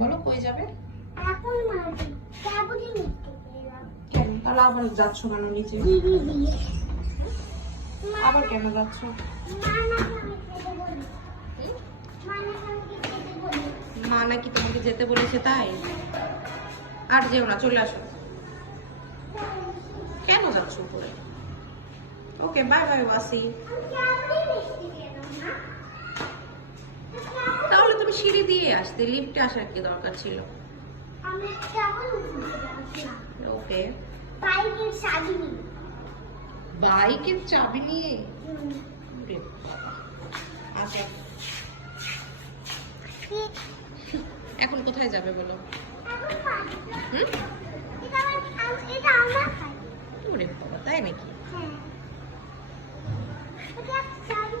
বলো কই যাবে? এখন মাটি চাবুরি নিতে গেলাম। কেন তাহলে আবার যাচ্ছ কেন নিচে? দিদি দিয়ে আবার কেন যাচ্ছ? মানা আমি যেতে বলি। মানা আমি যেতে বলি। মা নাকি তোমাকে যেতে বলেছে তাই? আর যেও না, চলে আসো। কেন যাচ্ছ উপরে? Okay bye bye Wasi. আমি চাবুরি নিতে গেলাম না। তাহলে তুমি সিঁড়ি দিয়ে আসতে, লিফটে আসার কি দরকার ছিল? আমি চাবুরি উঠতে গেলাম। ওকে। বাইকের চাবি নিয়ে। বাইকের চাবি নিয়ে? ওরে বাবা। আচ্ছা এখন কোথায় যাবে বলো? এখন পারি। হুম? এটা আমার খাই। ওরে বাবা, তাই নাকি? হ্যাঁ। এটা চাবি।